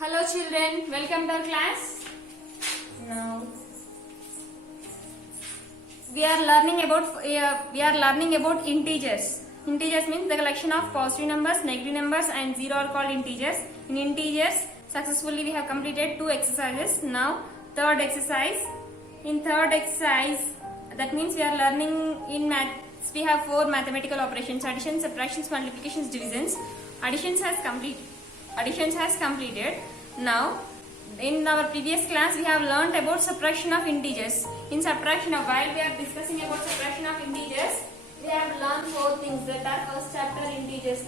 Hello children, welcome to our class. Now we are learning about integers. Integers means the collection of positive numbers, negative numbers and zero are called integers. In integers successfully we have completed two exercises. Now third exercise. In third exercise, that means we are learning in maths. We have four mathematical operations: addition, subtractions, multiplications, divisions. Addition has completed. Now in our previous class we have learnt about subtraction of integers. In subtraction, while we are discussing about subtraction of integers, we have learned four things. That are first chapter integers,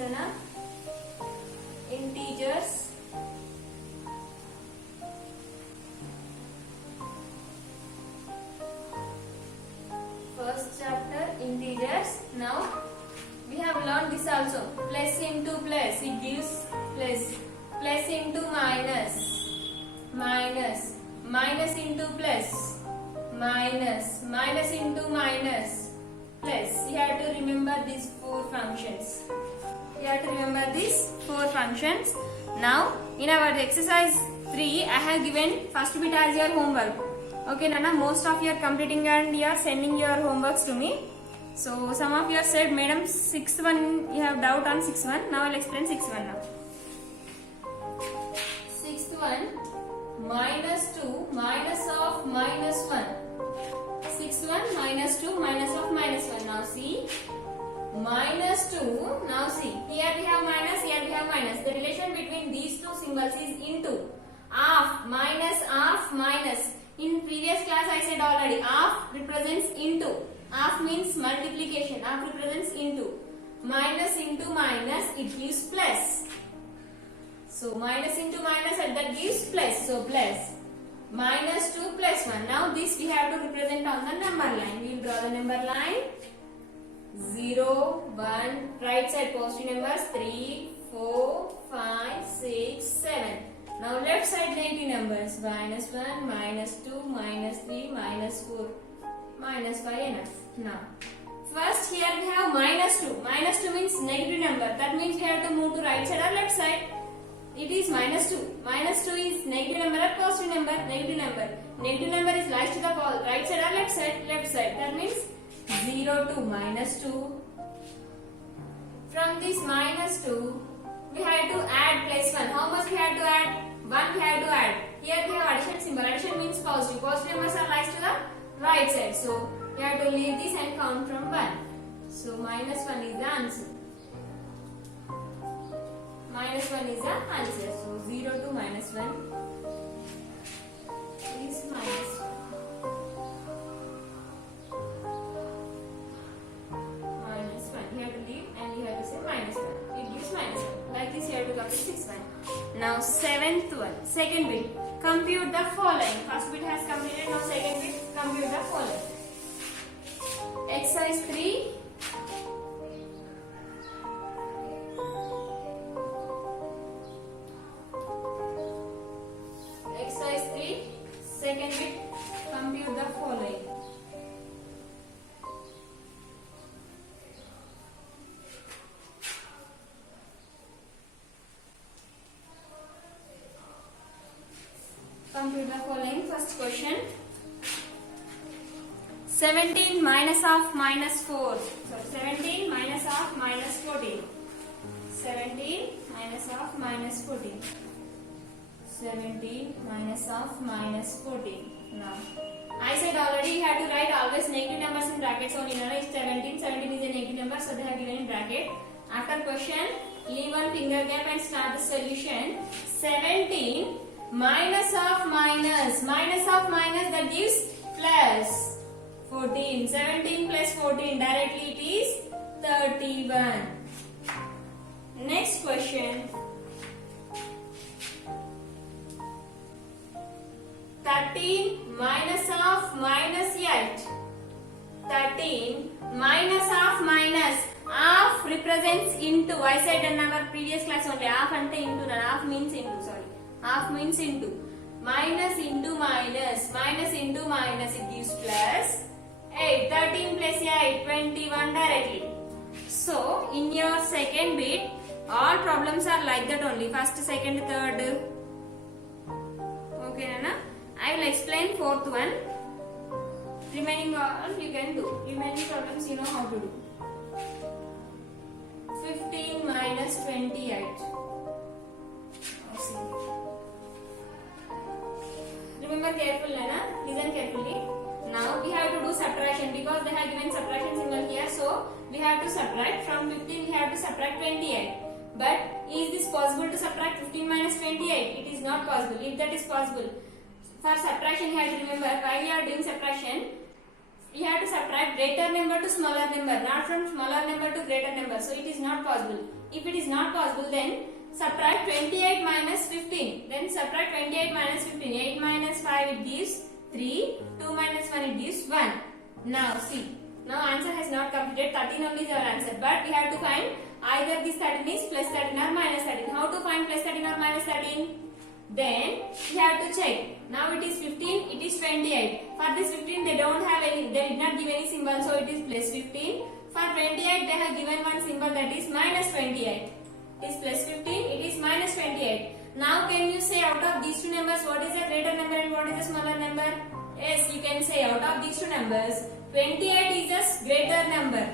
first chapter integers. Now we have learned this also. Plus into plus, it gives plus. Plus into minus, minus into plus, minus into minus, plus. You have to remember these four functions. Now in our exercise 3, I have given first bit as your homework. Okay, Nana, most of you are completing and you are sending your homeworks to me. So some of you have said, Madam, 6-1, you have doubt on 6-1. Now I will explain 6-1 now. 6-1 minus 2 minus of minus 1. 6-1 minus 2 minus of minus 1. Now see, minus 2. Now see, here we have minus, here we have minus. The relation between these two symbols is into. Half minus. In previous class I said already, half represents into. Half means multiplication. Half represents into. Minus into minus, it gives plus. So minus into minus, that gives plus. So plus. Minus 2 plus 1. Now this we have to represent on the number line. We will draw the number line. 0, 1, right side positive numbers 3, 4, 5, 6, 7. Now left side negative numbers. Minus 1, minus 2, minus 3, minus 4, minus 5 enough. Now first here we have minus 2. Minus 2 means negative number. That means we have to move to right side or left side. It is minus 2. Minus 2 is negative number or positive number? Negative number. Negative number is lies to the right side or left side? Left side. That means 0 to minus 2. From this minus 2, we have to add plus 1. How much we have to add? 1 we have to add. Here we have addition symbol. Addition means positive. Positive numbers are lies to the right side. So we have to leave this and count from 1. So minus 1 is the answer. Minus 1 is the answer. So 0 to minus 1 is minus 1. Minus 1. You have to leave and you have to say minus 1. It gives minus 1. Like this you have to complete 6-1. Now 7th one. Second bit. Compute the following. First bit has completed. Now second bit. Compute the following. Exercise 3. Second bit, compute the following. Compute the following. First question. 17 minus of minus 4. So 17 minus of minus 14. 17 minus of minus 14. 17 minus of minus 14. Now, I said already you have to write always negative numbers in brackets only. Now, 17 is a negative number, so they have given in bracket. After question, leave one finger gap and start the solution. 17 minus of minus. Minus of minus, that gives plus 14. 17 plus 14, directly it is 31. Next question. 13 minus of minus 8. 13 minus of minus. Half represents into. I said in our previous class only. Half ante into. Half means into. Sorry. Half means into. Minus into minus. Minus into minus. It gives plus 8. 13 plus 8. 21 directly. So in your second bit, all problems are like that only. First, second, third. Okay, Nana? I will explain fourth one. Remaining all you can do. Remaining problems you know how to do. 15 minus 28. See. Remember carefully, Nana. Listen carefully. Now we have to do subtraction because they have given subtraction symbol here. So we have to subtract from 15. We have to subtract 28. But is this possible to subtract 15 minus 28? It is not possible. If that is possible, for subtraction you have to remember while you are doing subtraction, you have to subtract greater number to smaller number, not from smaller number to greater number. So it is not possible. If it is not possible, then subtract 28 minus 15. Then subtract 28 minus 15. 8 minus 5 it gives 3. 2 minus 1 it gives 1. Now see. Now answer has not completed. 13 only is our answer. But we have to find either this 13 is plus 13 or minus 13. How to find plus 13 or minus 13? Then we have to check. Now it is 15, it is 28. For this 15 they don't have any, they did not give any symbol, so it is plus 15. For 28 they have given one symbol, that is minus 28. It is plus 15, it is minus 28. Now can you say out of these two numbers what is the greater number and what is the smaller number? Yes, you can say out of these two numbers 28 is a greater number.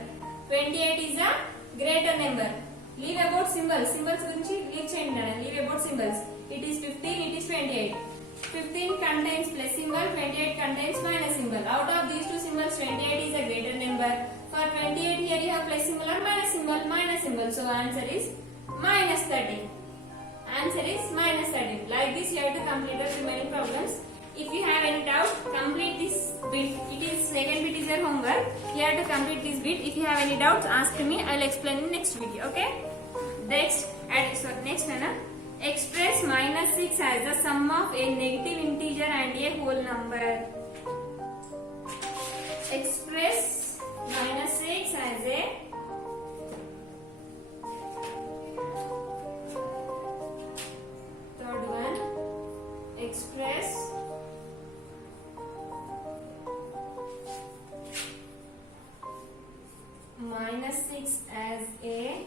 28 is a greater number. Leave about symbols. Symbols gurinchi leave cheyandi. Leave about symbols. It is 15, it is 28. 15 contains plus symbol, 28 contains minus symbol. Out of these two symbols, 28 is a greater number. For 28 here you have plus symbol or minus symbol, minus symbol. So answer is minus 13. Answer is minus 13. Like this you have to complete the remaining problems. If you have any doubt, complete this bit. It is second bit is your homework. You have to complete this bit. If you have any doubts, ask me. I will explain in next video. Okay? Next, Nana. Express minus 6 as the sum of a negative integer and a whole number. Express minus 6 as a third one. Express minus 6 as a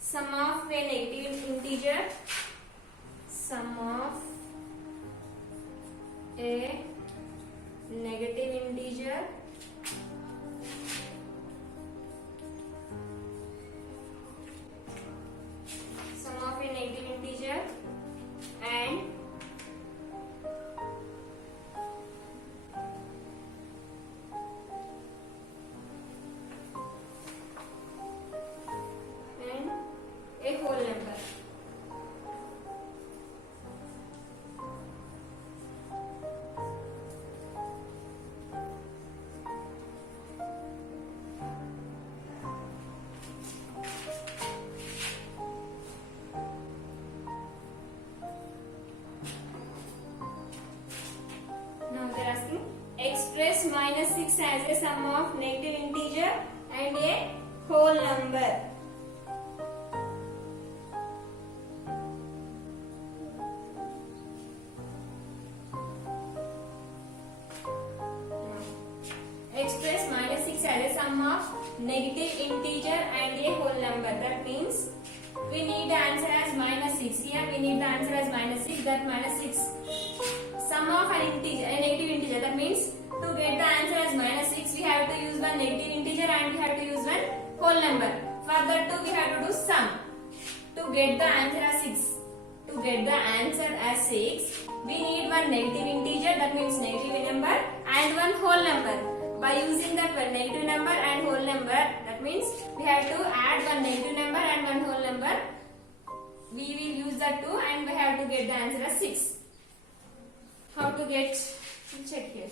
sum of a negative integer, sum of a negative integer and a whole number. Now they are asking express minus 6 as a sum of negative integer and a whole number. Express minus 6 as a sum of negative integer and a whole number. That means we need the answer as minus 6. Here we need the answer as minus 6. That minus 6 sum of an integer, a negative integer. That means to get the answer as minus 6 we have to use one negative integer and we have to use one whole number. For that too we have to do sum. To get the answer as 6. To get the answer as 6 we need one negative integer, that means negative number, and one whole number. By using that one negative number and whole number, that means we have to add one negative number and one whole number. We will use that too and we have to get the answer as 6. How to get? Check here.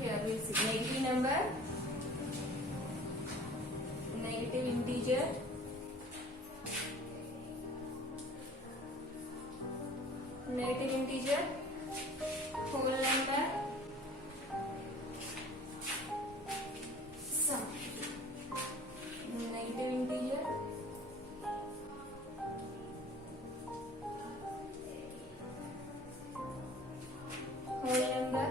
Here we will see negative number, negative integer, negative integer, whole number, sum. Negative integer, whole number,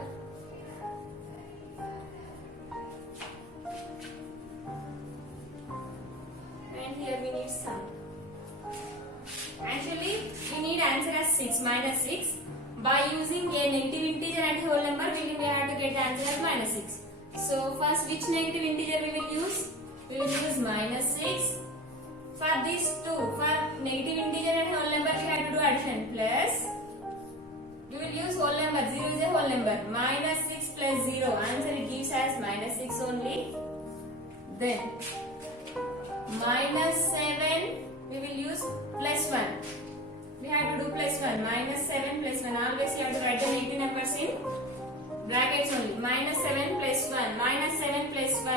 using a negative integer and whole number, we have to get the answer as minus 6. So first, which negative integer we will use? We will use minus 6. For these two, for negative integer and whole number, we have to do addition. Plus, we will use whole number. 0 is a whole number. Minus 6 plus 0. Answer it gives as minus 6 only. Then, minus 7, we will use plus 1. We have to do plus 1. Minus 7 plus 1. Always you have to write the negative numbers in brackets only. Minus 7 plus 1. Minus 7 plus 1.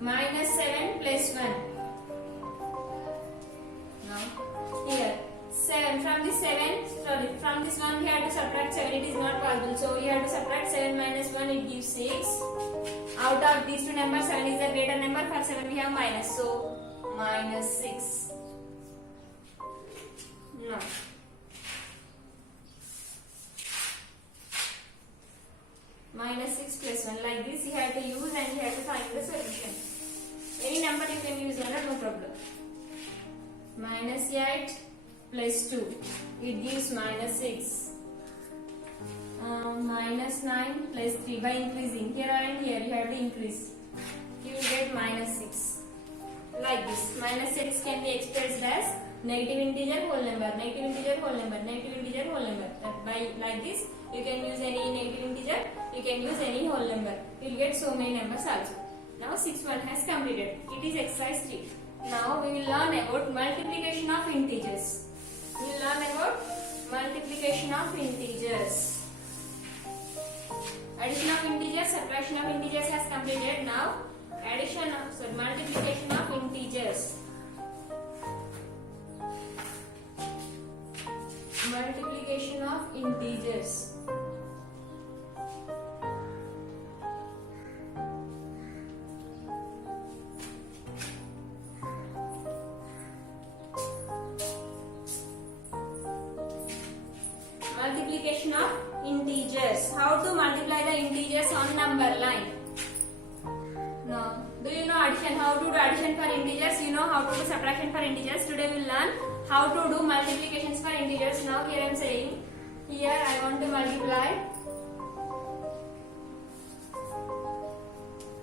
Minus 7 plus 1. Now, here. 7. From this 7, sorry, from this 1 we have to subtract 7. It is not possible. So, we have to subtract 7 minus 1. It gives 6. Out of these two numbers, 7 is the greater number. For 7 we have minus. So, minus 6. No. Minus 6 plus 1. Like this you have to use and you have to find the solution. Any number you can use, no problem. Minus 8 plus 2. It gives minus 6. Minus 9 plus 3. By increasing here and here you have to increase. You will get minus 6. Like this. Minus 6 can be expressed as negative integer whole number, negative integer whole number, negative integer whole number. By like this, you can use any negative integer, you can use any whole number. You will get so many numbers also. Now 6 1 has completed. It is exercise 3. Now we will learn about multiplication of integers. We will learn about multiplication of integers. Addition of integers, subtraction of integers has completed. Now multiplication of integers. Multiplication of integers. Multiplication of integers. How to multiply the integers on number line? No. Do you know addition? How to do addition for integers? You know how to do subtraction for integers. Today we will learn how to do multiplications for integers. Now here I am saying, here I want to multiply.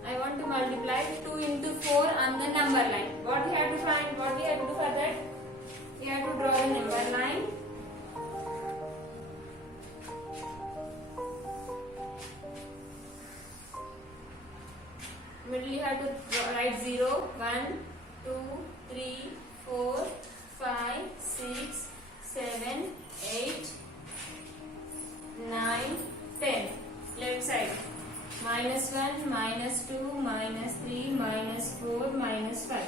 I want to multiply 2 into 4 on the number line. What we have to find? What we have to do for that? We have to draw the number line. Middle you have to write 0, 1, 2, 3, 4, 5, 6, 7, 8, 9, 10. Left side. Minus 1, minus 2, minus 3, minus 4, minus 5.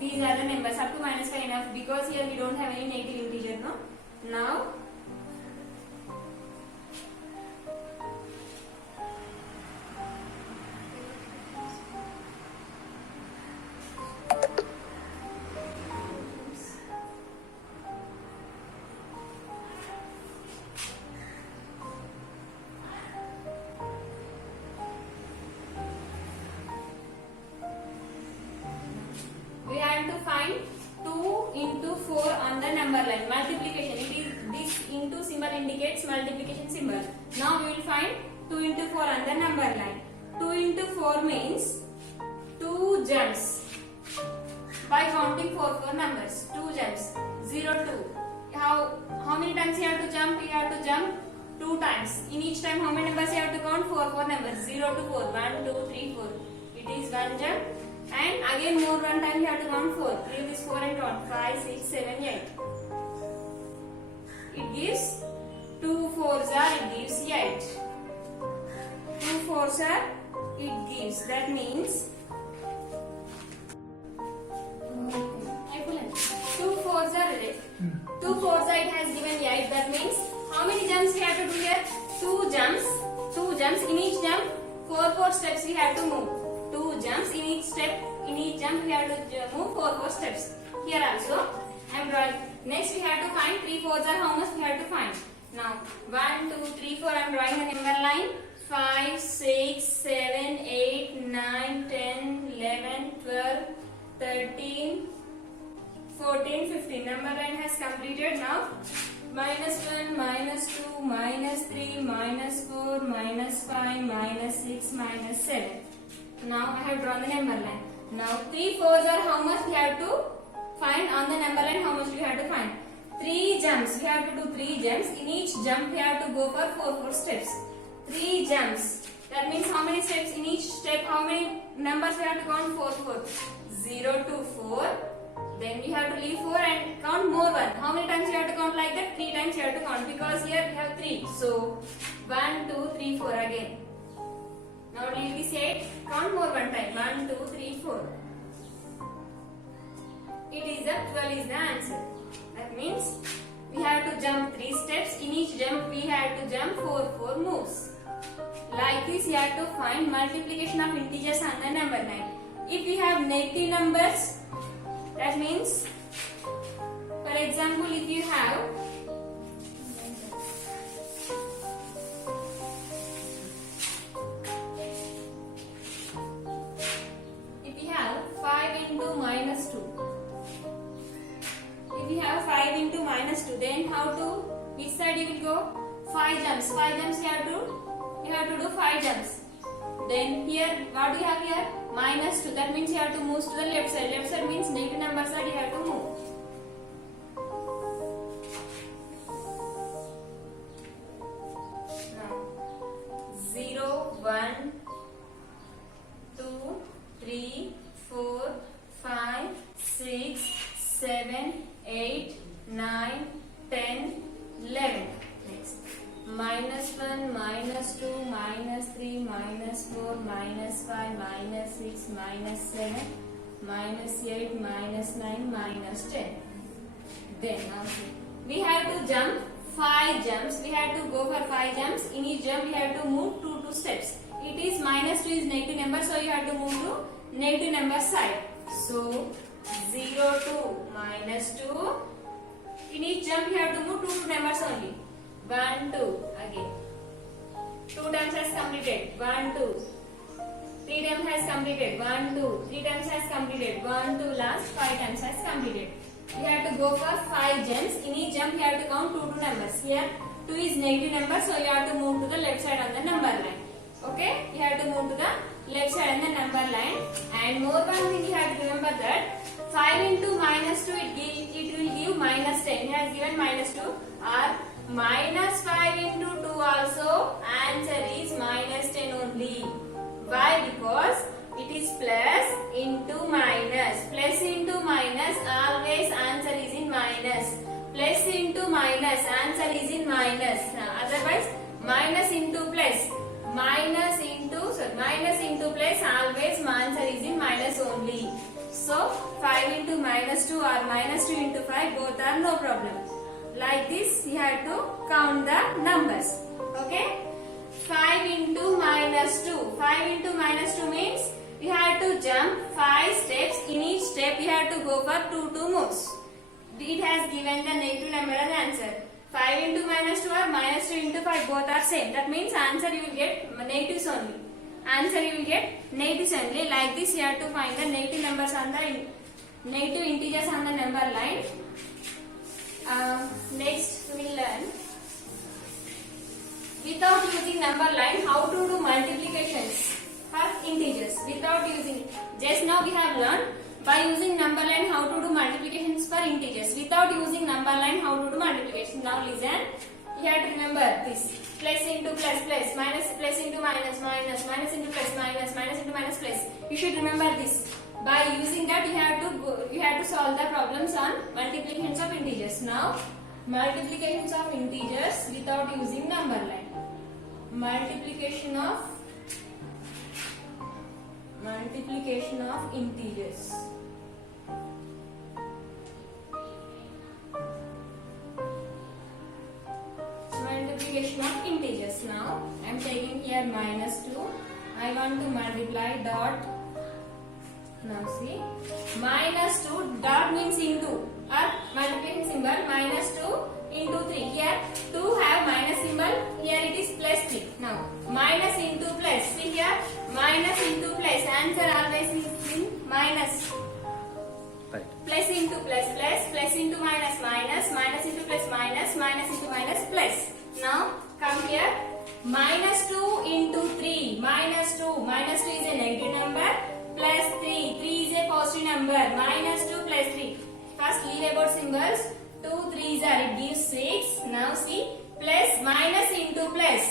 These are the numbers. Up to minus 5 enough because here we don't have any negative integer, no? Now, we have to find 2 into 4 on the number line. Multiplication. It is this into symbol indicates multiplication symbol. Now we will find 2 into 4 on the number line. 2 into 4 means 2 jumps. By counting 4 numbers. 2 jumps. 0, 2. How many times you have to jump? You have to jump 2 times. In each time how many numbers you have to count? 4 numbers. 0 to 4. 1, 2, 3, 4. It is 1 jump. And again more one time you have to count 4. Leave this 4 and count 5, 6, 7, 8. It gives 2 4s are, it gives 8. 2 4s are, it gives. That means 2 4s are, 2 4s are, it has given 8. That means how many jumps we have to do here? 2 jumps. 2 jumps. In each jump 4 steps we have to move. 2 jumps. In each step, in each jump we have to move 4 steps. Here also I am drawing. Next we have to find 3 4s are, how much we have to find? Now 1 2 3 4 I am drawing the number line. 5 6 7 8 9 10 11 12 13 14 15. Number line has completed. Now -1, -2, -3, -4, -5, -6, -7. Now I have drawn the number line. Now 3 4s are how much we have to find on the number line? How much we have to find? 3 jumps. We have to do 3 jumps. In each jump we have to go for 4 steps. 3 jumps. That means how many steps in each step? How many numbers we have to count? 4. 0 to 4. Then we have to leave 4 and count more 1. How many times you have to count like that? 3 times you have to count, because here we have 3. So 1, 2, 3, 4 again. Now leave this 8. Count more 1 time. 1, 2, 3, 4. It is the 12 is the answer. That means we have to jump 3 steps. In each jump we have to jump 4 moves. Like this you have to find multiplication of integers on the number line. If we have negative numbers, that means, for example, if you have -5 into -2. If you have 5 into -2, then how to, which side you will go? 5 jumps. 5 jumps you have to do 5 jumps. Then here, what do you have here? -2. That means you have to move to the left side. Left side means negative number side you have to move. Now 0, 1, 2, 3, 4, 5, 6, 7, 8, 9, 10, 11. Next. -1, -2, -3, -4, -5, -6, -7, -8, -9, -10. Then we have to jump 5 jumps. We have to go for 5 jumps. In each jump we have to move 2 steps. It is -2 is negative number, so you have to move to negative number side. So 0 to -2. In each jump you have to move 2 numbers only. 1, 2 again. 2 times has completed. 1, 2. 3 times has completed. 1, 2. 3 times has completed. 1, 2. Last 5 times has completed. You have to go for 5 jumps. In each jump you have to count 2 numbers. Here 2 is negative number, so you have to move to the left side on the number line. Okay? You have to move to the left side on the number line. And more one thing you have to remember that 5 into -2 it will give -10. He has given -2 or -5 into 2 also answer is -10 only. Why? Because it is plus into minus. Plus into minus, always answer is in minus. Plus into minus, answer is in minus. Otherwise minus into plus. Minus into plus, always answer is in minus only. So 5 into -2 or -2 into 5, both are no problem. Like this you have to count the numbers. Okay? 5 into -2. 5 into -2 means you have to jump 5 steps. In each step you have to go for 2 moves. It has given the negative number as answer. 5 into -2 or -2 into 5, both are same. That means answer you will get negatives only. Answer you will get negatives only. Like this you have to find the negative numbers on the negative integers on the number line. Next we will learn without using number line how to do multiplications for integers. Without using, just now we have learned by using number line how to do multiplications for integers. Without using number line how to do multiplication. Now listen, you have to remember this. Plus into plus plus, minus plus into minus minus, minus into plus minus, minus into minus plus. You should remember this. By using that you have to solve the problems on multiplications of integers. Now multiplications of integers without using number line. Multiplication of integers. Multiplication of integers. Now I am taking here -2. I want to multiply dot. Now see, -2 dot means into, or multiplication symbol -2 into 3. Here 2 have minus symbol, here it is plus 3. Now minus into plus. See here, minus into plus. Answer always is in minus. Right. Plus into plus plus, plus into minus minus, minus into plus minus, minus into minus plus. Now come here. Minus 2 into 3. Minus 2. Minus 2 is a negative number. Plus 3. 3 is a positive number. Minus 2 plus 3. First leave about symbols. 2 3s are, it gives 6. Now see. Plus minus into plus.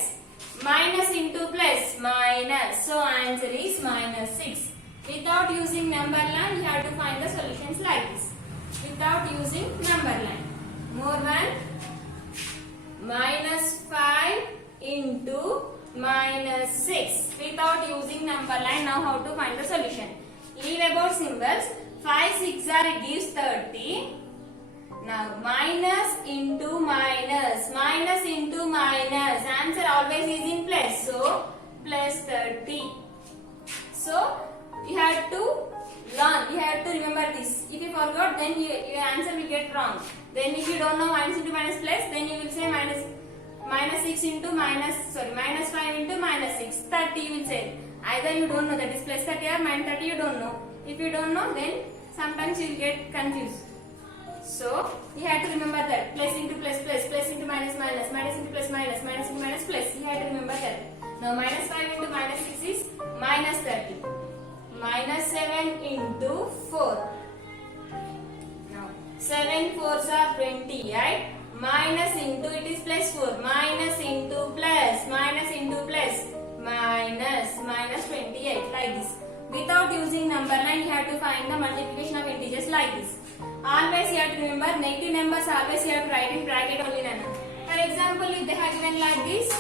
Minus into plus. Minus. So answer is minus 6. Without using number line, you have to find the solutions like this. Without using number line. More one. Minus 5 into minus 6. Without using number line, now how to find the solution? Leave about symbols. 5 6 are, it gives 30. Now minus into minus. Minus into minus. Answer always is in plus. So plus 30. So you have to learn. You have to remember this. If you forgot, then your answer will get wrong. Then if you don't know minus into minus plus, then you will say minus 6 into minus 5 into minus 6. 30 you will say. Either you don't know that is plus 30 or minus 30 you don't know. If you don't know, then sometimes you will get confused. So you have to remember that plus into plus plus, plus into minus minus, minus into plus minus, minus into minus plus. You have to remember that. Now minus 5 into minus 6 is minus 30. Minus 7 into 4. Now 7 4s are 20, right? Minus into, it is plus 4. Minus into plus. Minus into plus. Minus 28, like this. Without using number line, you have to find the multiplication of integers like this. Always you have to remember, negative numbers always you have to write in bracket only. Nana. For example, if they have given like this,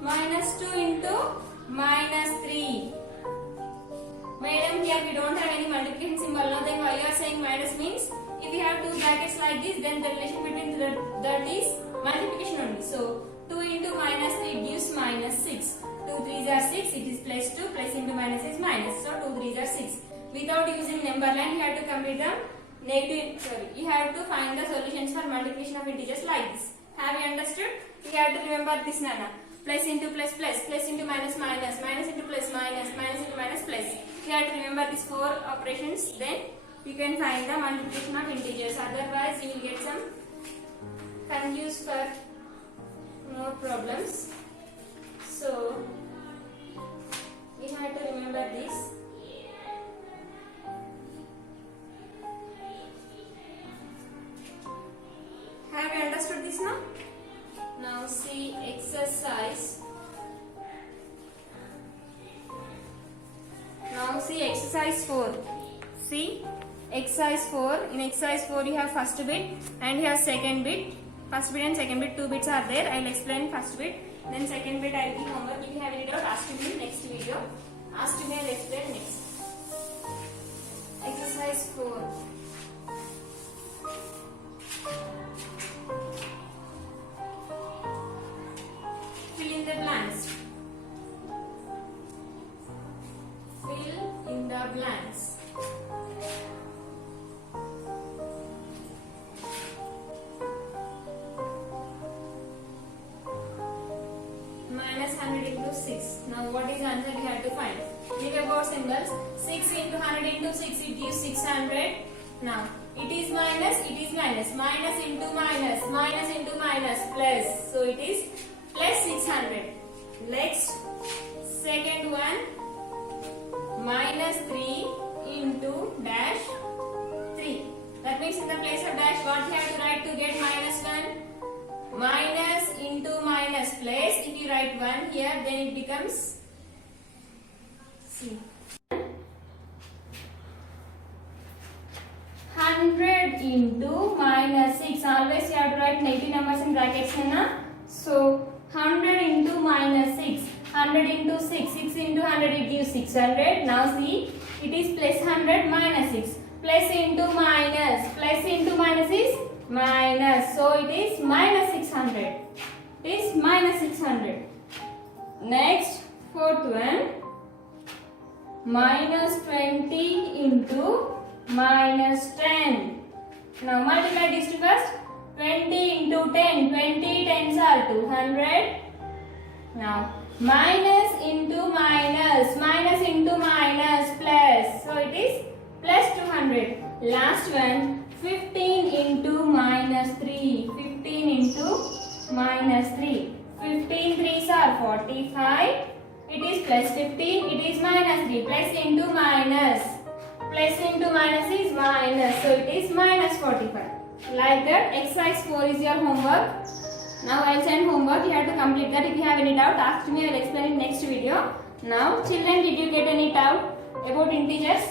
minus 2 into minus 3. Madam, here we don't have any multiplication symbol. Now then why you are saying minus means, if you have two brackets like this, then the relation between that is multiplication only. So 2 into minus 3 gives minus 6. 2 3s are 6, it is plus 2, plus into minus is minus. So 2 3s are 6. Without using number line, you have to complete the you have to find the solutions for multiplication of integers like this. Have you understood? You have to remember this, Nana. Plus into plus plus, plus into minus minus, minus into plus minus, minus into minus plus. You have to remember these 4 operations, then you can find the multiplication of integers. Otherwise, you will get some confused for more problems. So, you have to remember this. Have you understood this now? Now see exercise. Now see exercise 4. See exercise 4. In exercise 4 you have first bit and you have second bit. First bit and second bit, 2 bits are there. I will explain first bit. Then second bit I will give homework. If you have any doubt, ask me in next video. Ask me, I will explain next. Exercise 4. Fill in the blanks. Fill in the blanks. Minus 100 into 6. Now what is the answer we have to find? Leave about symbols. 6 into 100 into 6, it gives 600. Now it is minus, it is minus. Minus into minus, minus into minus, plus. So it is plus 600. Next, second one, minus 3 into dash 3. That means in the place of dash, what you have to write to get minus 1? Minus into minus plus. If you write 1 here, then it becomes C. 100 into minus 6. Always you have to write negative numbers in brackets. So 100 into minus 6. 100 into 6. 6 into 100 it gives 600. Now see, it is plus 100 minus 6. Plus into minus. Plus into minus is minus. So it is minus 600. It is minus 600. Next, fourth one. Minus 20 into minus 10. Now multiply these two first. 20 into 10. 20 tens are 200. Now minus into minus. Minus into minus plus. So it is plus 200. Last one. 15 into minus 3. 15 into minus 3. 15 3s are 45. It is plus 15. It is minus 3. Plus into minus. Plus into minus is minus. So it is minus 45. Like that, exercise 4 is your homework. Now I will send homework. You have to complete that. If you have any doubt, ask me. I will explain in next video. Now, children, did you get any doubt about integers?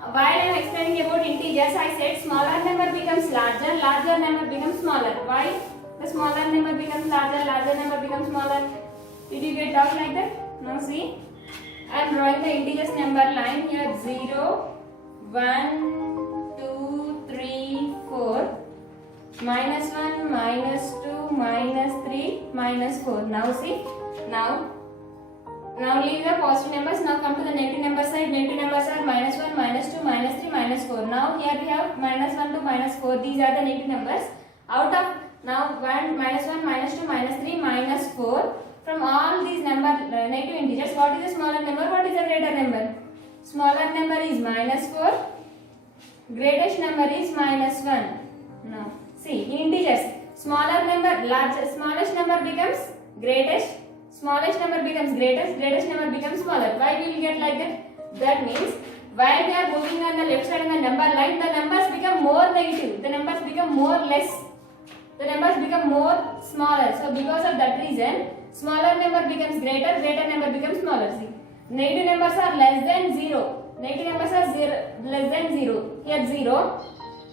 While I am explaining about integers, I said smaller number becomes larger, larger number becomes smaller. Why? The smaller number becomes larger, larger number becomes smaller. Did you get doubt like that? Now see, I am drawing the integers number line here. 0, 1, 2, 3, 4. Minus 1, minus 2, minus 3, minus 4. Now see, now leave the positive numbers. Now come to the negative number side. Negative numbers are minus 1, minus 2, minus 3, minus 4. Now here we have minus 1 to minus 4. These are the negative numbers. Out of now 1, minus 1, minus 2, minus 3, minus 4. From all these negative integers, what is the smaller number? What is the greater number? Smaller number is minus 4. Greatest number is minus 1. Now see, in integers, smaller number, smallest number becomes greatest. Smallest number becomes greatest, greatest number becomes smaller. Why we will get like that? That means while we are moving on the left side on the number line, the numbers become more negative, the numbers become more less, the numbers become more smaller. So because of that reason, smaller number becomes greater, greater number becomes smaller. See, negative numbers are less than 0. Negative numbers are less than 0. Here 0,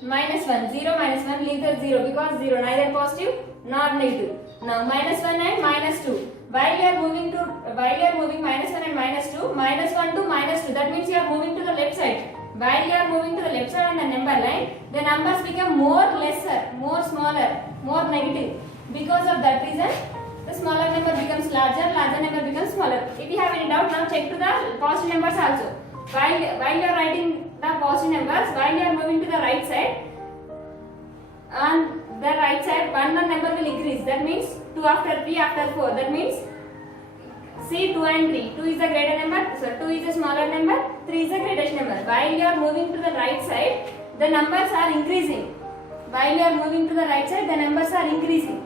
minus 1, 0 minus 1, leave the 0 because 0 neither positive nor negative. Now minus 1 and minus 2. While you are moving minus 1 and minus 2, minus 1 to minus 2, that means you are moving to the left side. While you are moving to the left side on the number line, the numbers become more lesser, more smaller, more negative. Because of that reason, the smaller number becomes larger, larger number becomes smaller. If you have any doubt, now check to the positive numbers also. While you are writing the positive numbers, while you are moving to the right side, on the right side, one number will increase. That means 2 after 3 after 4. That means see 2 and 3. 2 is the greater number, so 2 is the smaller number, 3 is the greatest number. While you are moving to the right side, the numbers are increasing. While you are moving to the right side, the numbers are increasing.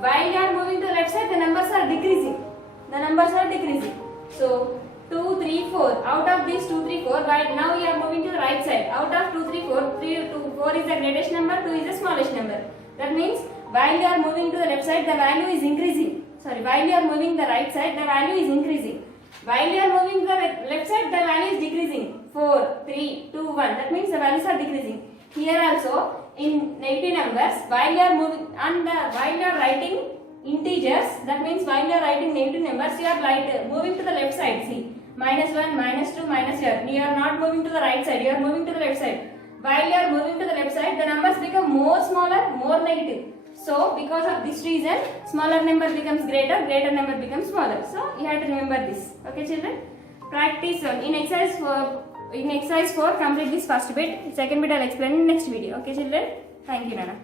While you are moving to the left side, the numbers are decreasing. The numbers are decreasing. So 2, 3, 4. Out of these 2, 3, 4, while now you are moving to the right side. Out of 2, 3, 4, 3 to 4 is the greatest number, 2 is the smallest number. That means while you are moving to the left side, the value is increasing. While you are moving the right side, the value is increasing. While you are moving to the left side, the value is decreasing. 4, 3, 2, 1. That means the values are decreasing. Here also, in negative numbers, while you are moving while you are writing integers, that means while you are writing negative numbers, you are moving to the left side. See, minus 1, minus 2, minus here. You are not moving to the right side. You are moving to the left side. While you are moving to the left side, the numbers become more smaller, more negative. So, because of this reason, smaller number becomes greater, greater number becomes smaller. So, you have to remember this. Okay, children? Practice in exercise 4, complete this first bit. Second bit I will explain in next video. Okay, children? Thank you, Nana.